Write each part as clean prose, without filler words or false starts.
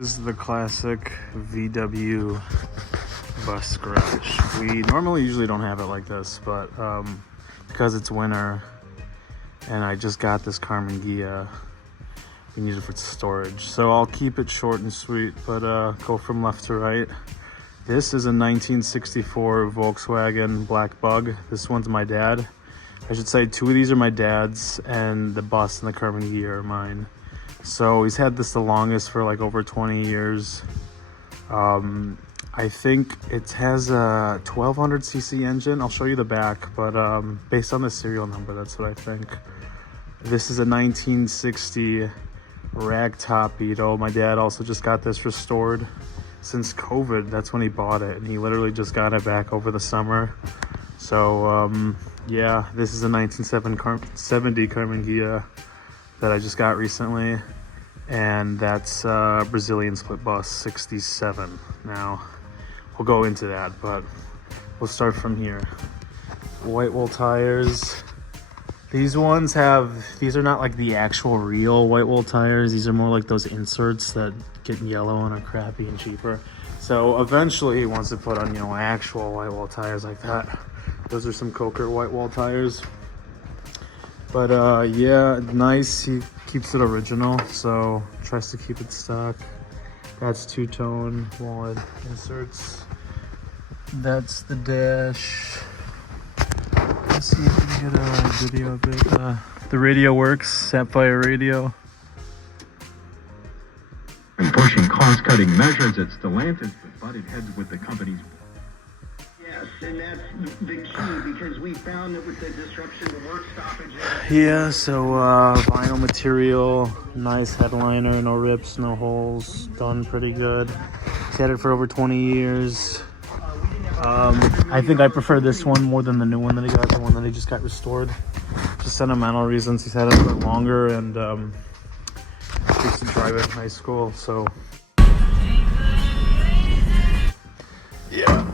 This is the classic VW bus garage. We usually don't have it like this, but because it's winter and I just got this Carmen Ghia, we use it for storage. So I'll keep it short and sweet, but go from left to right. This is a 1964 Volkswagen Black Bug. This one's my dad. I should say two of these are my dad's, and the bus and the Carmen Ghia are mine. So he's had this the longest, for like over 20 years. I think it has a 1200cc engine. I'll show you the back, but based on the serial number, that's what I think. This is a 1960 ragtop Beetle. My dad also just got this restored since COVID. That's when he bought it, and he literally just got it back over the summer. So yeah, this is a 1970 Carmen Ghia that I just got recently, and that's Brazilian split bus 67. Now we'll go into that, but we'll start from here. White wall tires. These ones these are not like the actual real white wall tires. These are more like those inserts that get yellow and are crappy and cheaper. So eventually he wants to put on, you know, actual white wall tires like that. Those are some Coker white wall tires. But yeah, nice. He keeps it original, so tries to keep it stock. That's two-tone wallet inserts. That's the dash. Let's see if we can get a video of it. The radio works, Sapphire radio. Pushing cost-cutting measures at Stellantis, but butted heads with the company's. Yes, and that's the key, because we found that with the disruption of work stoppages. Yeah, so vinyl material, nice headliner, no rips, no holes, done pretty good. He's had it for over 20 years. I think I prefer this one more than the new one that he got, the one that he just got restored. Just sentimental reasons. He's had it a bit longer, and I used to drive it in high school, so. Yeah,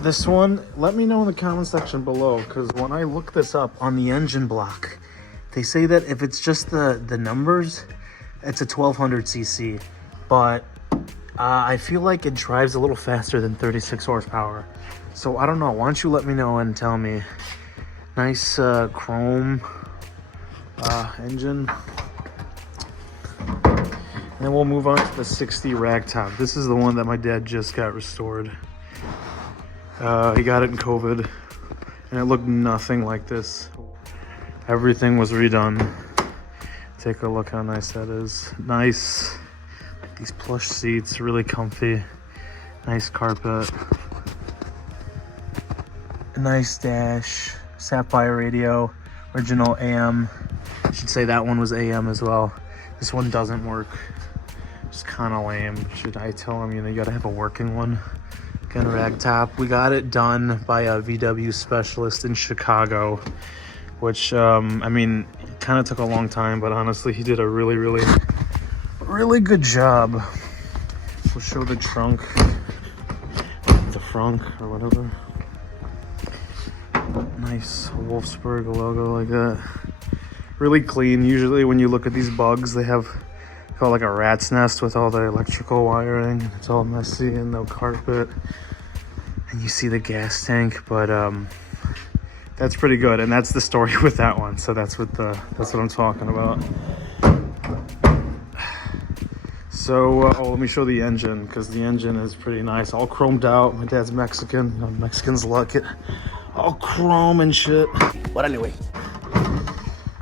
this one, let me know in the comment section below, because when I look this up on the engine block, they say that if it's just the numbers, it's a 1200cc, but I feel like it drives a little faster than 36 horsepower. So I don't know, why don't you let me know and tell me. Nice chrome engine. And then we'll move on to the 60 ragtop. This is the one that my dad just got restored. He got it in COVID, and it looked nothing like this. Everything was redone. Take a look how nice that is. Nice. These plush seats, really comfy. Nice carpet. Nice dash. Sapphire radio. Original AM. I should say that one was AM as well. This one doesn't work. It's kind of lame. Should I tell him, you know, you gotta have a working one? Again, ragtop. We got it done by a VW specialist in Chicago, which, I mean, it kind of took a long time, but honestly, he did a really, really good job. We'll show the trunk, the frunk, or whatever. Nice Wolfsburg logo like that. Really clean. Usually when you look at these bugs, they have called like a rat's nest with all the electrical wiring. It's all messy and no carpet. And you see the gas tank, but that's pretty good. And that's the story with that one. So that's what I'm talking about. So let me show the engine, because the engine is pretty nice. All chromed out. My dad's Mexican. You know, Mexicans like it. All chrome and shit. But anyway.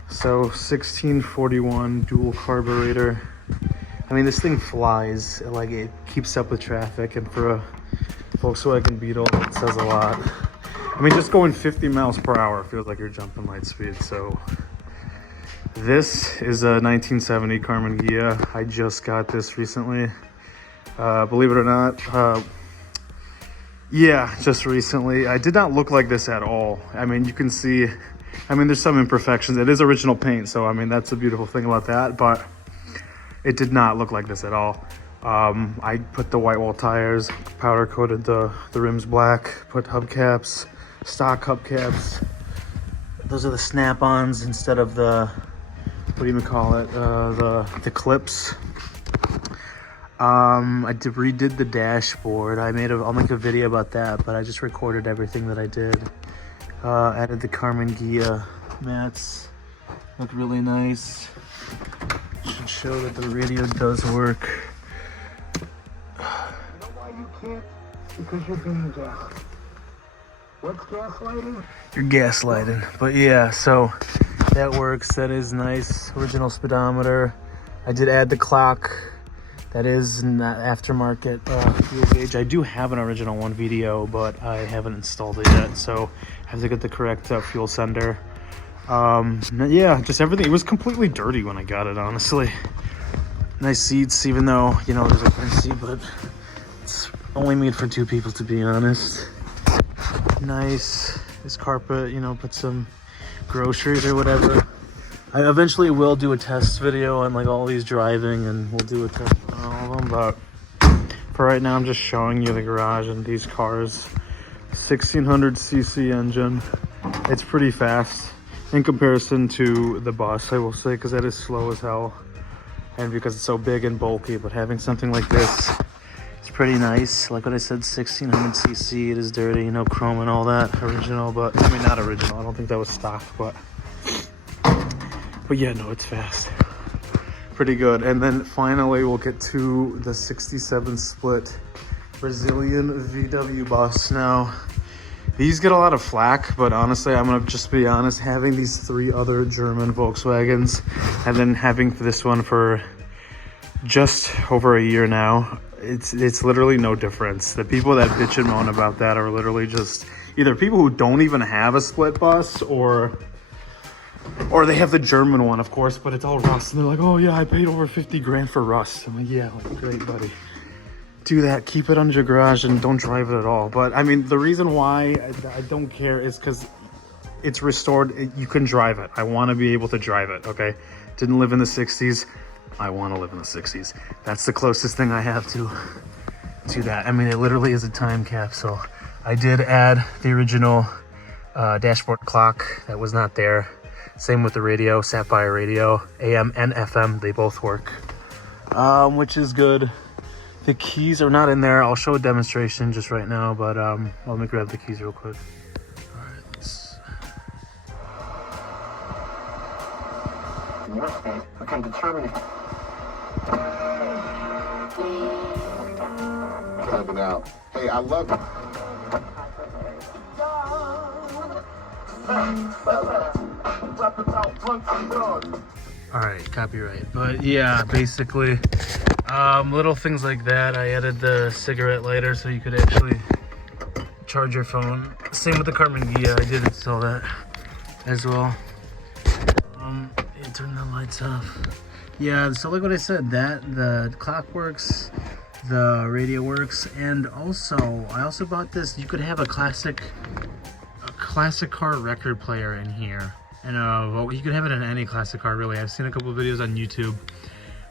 So 1641 dual carburetor. I mean, this thing flies. Like, it keeps up with traffic, and for a Volkswagen Beetle, it says a lot. I mean, just going 50 miles per hour feels like you're jumping light speed. So this is a 1970 Carmen Ghia. I just got this recently. Believe it or not. Yeah, just recently. I did not look like this at all. I mean, you can see, I mean, there's some imperfections. It is original paint, so I mean, that's the beautiful thing about that, but it did not look like this at all. I put the white wall tires, powder coated the rims black, put hubcaps, stock hubcaps. Those are the snap-ons instead of the, what do you call it, the clips. redid the dashboard. I'll make a video about that, but I just recorded everything that I did. Added the Carmen Ghia mats. Look really nice. Should show that the radio does work. You know why you can't? Because you're being gaslit. What's gaslighting? You're gaslighting. But yeah, so that works. That is nice. Original speedometer. I did add the clock. That is an aftermarket fuel gauge. I do have an original one video, but I haven't installed it yet, so I have to get the correct fuel sender. Yeah, just everything. It was completely dirty when I got it, honestly. Nice seats, even though, you know, there's a front seat, but it's only made for 2 people, to be honest. Nice. This carpet, you know, put some groceries or whatever. I eventually will do a test video on like all these driving, and we'll do a test on all of them, but for right now I'm just showing you the garage and these cars. 1600cc engine. It's pretty fast in comparison to the bus, I will say, because that is slow as hell, and because it's so big and bulky. But having something like this is pretty nice. Like what I said, 1600cc. It is dirty, you know, chrome and all that. Original, but I mean, not original. I don't think that was stock, but yeah, no, it's fast. Pretty good. And then finally we'll get to the 67 split Brazilian VW bus. Now, these get a lot of flack, but honestly, I'm gonna just be honest, having these 3 other German Volkswagens and then having this one for just over a year now, it's literally no difference. The people that bitch and moan about that are literally just either people who don't even have a split bus, or they have the German one, of course, but it's all rust. And they're like, oh yeah, I paid over 50 grand for rust. I'm like, yeah, like, great, buddy. Do that, keep it under your garage and don't drive it at all. But I mean, the reason why I don't care is because it's restored. You can drive it. I want to be able to drive it, okay? Didn't live in the 60s. I want to live in the 60s. That's the closest thing I have to that. I mean, it literally is a time capsule. I did add the original dashboard clock that was not there. Same with the radio, Sapphire radio, AM and FM, they both work, which is good. The keys are not in there. I'll show a demonstration just right now, but let me grab the keys real quick. All right, let's... Okay, determine it. Type it out. Hey, I love it. All right, copyright. But yeah, basically, little things like that. I added the cigarette lighter so you could actually charge your phone. Same with the Carmen Ghia. I did install that as well. Turn the lights off. Yeah, so like what I said, that the clock works, the radio works, and also I also bought this. You could have a classic car record player in here, and well, you could have it in any classic car, really. I've seen a couple of videos on YouTube,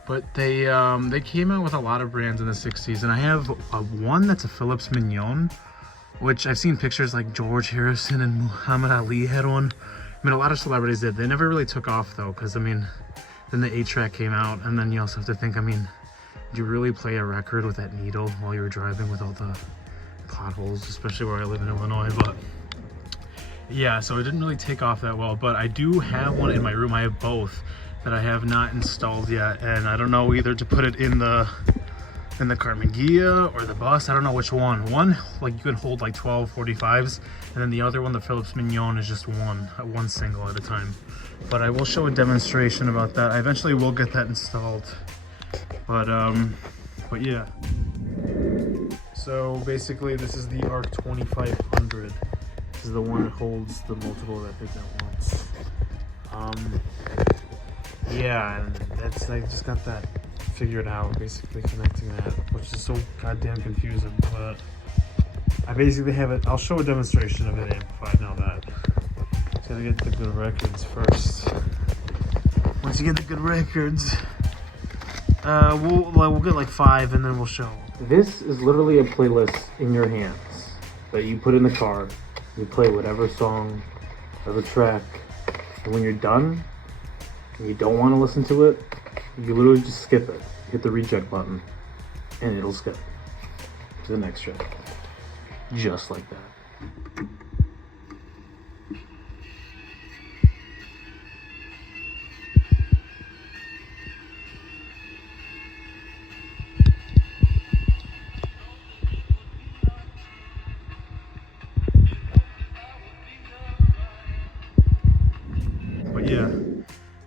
but they came out with a lot of brands in the 60s, and I have one that's a Philips Mignon, which I've seen pictures like George Harrison and Muhammad Ali had one. I mean, a lot of celebrities did. They never really took off though, because I mean, then the 8-track came out, and then you also have to think, I mean, did you really play a record with that needle while you were driving with all the potholes, especially where I live in Illinois? But yeah, so it didn't really take off that well, but I do have one in my room. I have both that I have not installed yet, and I don't know either to put it in the Carmen Ghia or the bus. I don't know which one. One, like, you can hold like 12 45s, and then the other one, the Philips Mignon, is just one single at a time. But I will show a demonstration about that. I eventually will get that installed, but yeah. So basically, this is the ARC 2500. This is the one that holds the multiple records at once. Yeah, and that's, I just got that figured out, basically connecting that, which is so goddamn confusing, but I basically have it. I'll show a demonstration of it amplified now. That just gotta get the good records first. Once you get the good records, we'll get like 5 and then we'll show. This is literally a playlist in your hands that you put in the car. You play whatever song, whatever track, and when you're done and you don't want to listen to it, you literally just skip it. Hit the reject button. and it'll skip to the next trip. Just like that. But yeah,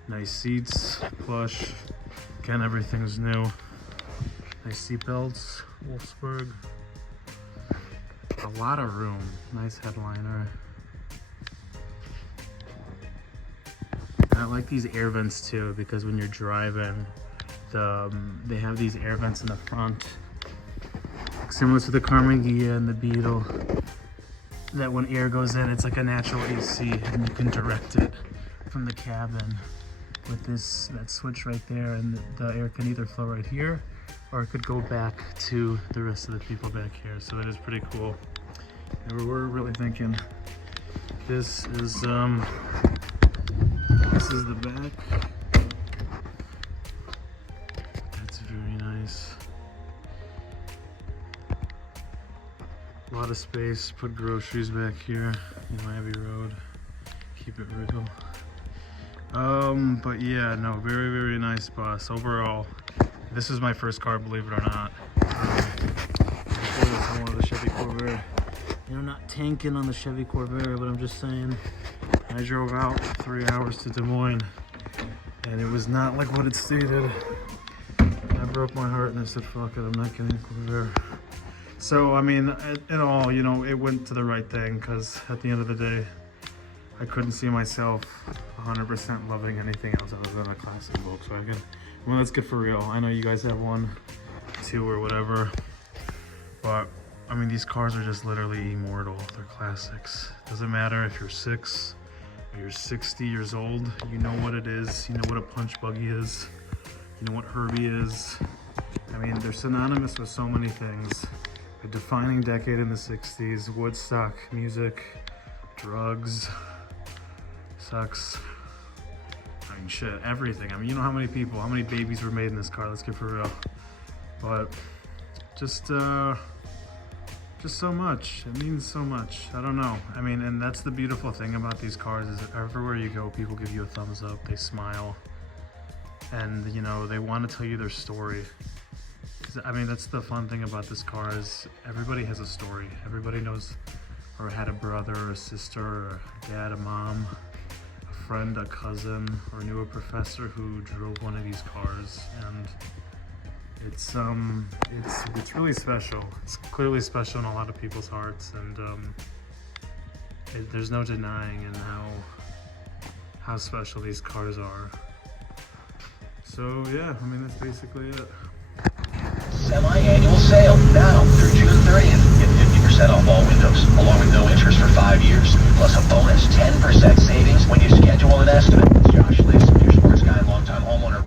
nice seats, plush. Again, everything's new. Nice seat belts, Wolfsburg. A lot of room, nice headliner. I like these air vents too, because when you're driving, they have these air vents in the front, similar to the Karmann Ghia and the Beetle, that when air goes in, it's like a natural AC, and you can direct it from the cabin with that switch right there, and the air can either flow right here, or it could go back to the rest of the people back here. So it is pretty cool. And we're really thinking this is the back. That's very nice. A lot of space. Put groceries back here in Abbey Road. Keep it regal. But yeah, no, very, very nice bus. Overall, this is my first car, believe it or not. Before this, I wanted a Chevy Corvair. You know, not tanking on the Chevy Corvair, but I'm just saying, I drove out 3 hours to Des Moines, and it was not like what it stated. I broke my heart and I said, fuck it, I'm not getting a Corvair. So, I mean, in all, you know, it went to the right thing, because at the end of the day, I couldn't see myself 100% loving anything else other than a classic Volkswagen. Well, let's get for real. I know you guys have one, two, or whatever, but I mean, these cars are just literally immortal. They're classics. Doesn't matter if you're 6 or you're 60 years old, you know what it is. You know what a punch buggy is. You know what Herbie is. I mean, they're synonymous with so many things. A defining decade in the 60s, Woodstock music, drugs, sex. I mean, shit, everything. I mean, you know how many people, how many babies were made in this car, let's get for real. But just so much. It means so much. I don't know. I mean, and that's the beautiful thing about these cars, is that everywhere you go, people give you a thumbs up, they smile, and you know, they want to tell you their story. I mean, that's the fun thing about this car, is everybody has a story. Everybody knows or had a brother or a sister or a dad, a mom, a friend, a cousin, or knew a professor who drove one of these cars, and it's really special. It's clearly special in a lot of people's hearts, and there's no denying in how special these cars are. So yeah, I mean, that's basically it. Semi-annual sale now through June 30th. Get 50% off all windows, along with no interest for 5 years, plus a bonus 10% savings when you